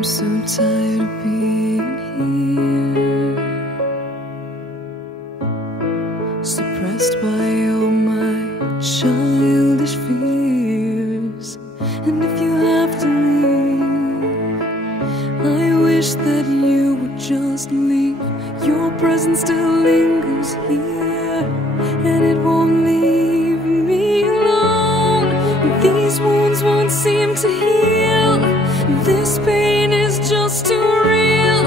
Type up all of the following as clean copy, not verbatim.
I'm so tired of being here, suppressed by all my childish fears. And if you have to leave, I wish that you would just leave. Your presence still lingers here, and it won't leave me alone. These wounds won't seem to heal. This pain is just too real.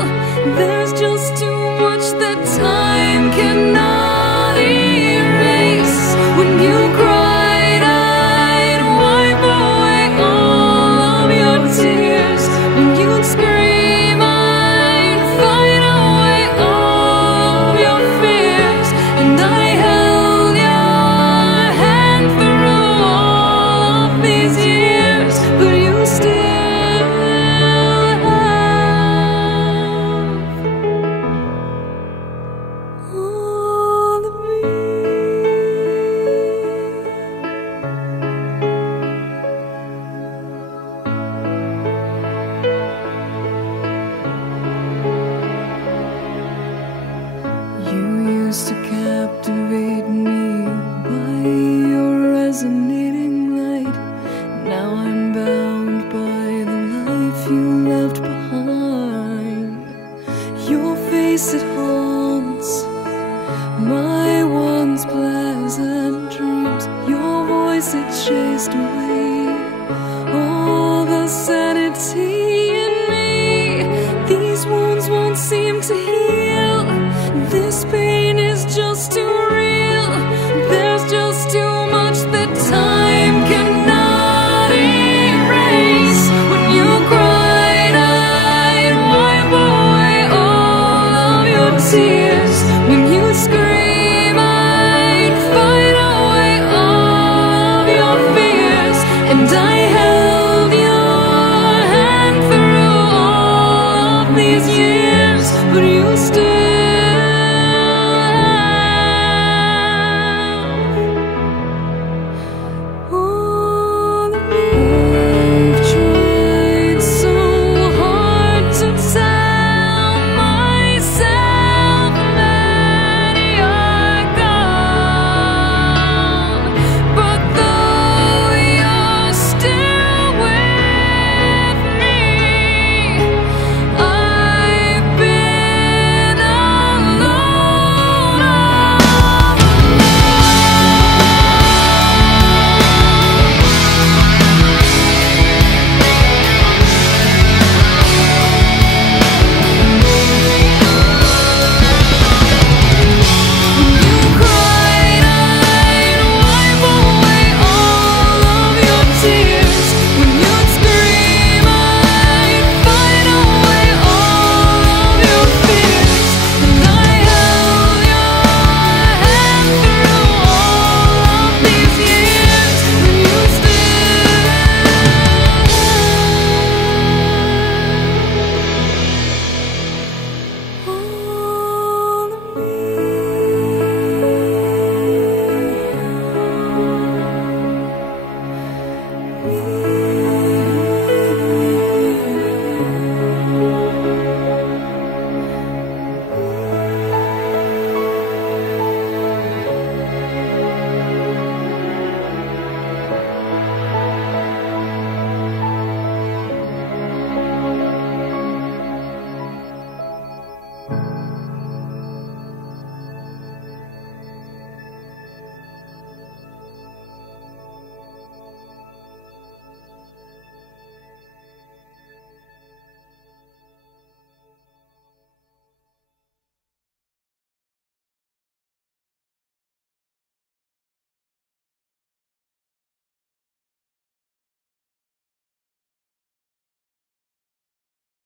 There's just too much that time cannot erase. When you cried, I'd wipe away all of your tears. When you'd scream, I'd fight away all of your fears. And I held your hand through all of these years, but you still to captivate me by your resonating light. Now I'm bound by the life you left behind. Your face, it haunts my once pleasant dreams. Your voice, it chased away all the sanity in me. These wounds won't seem to heal. This pain is just too real. There's just too much that time cannot erase. When you cried, I'd wipe away all of your tears. When you scream, I'd fight away all of your fears. And I held your hand through all of these years, but you still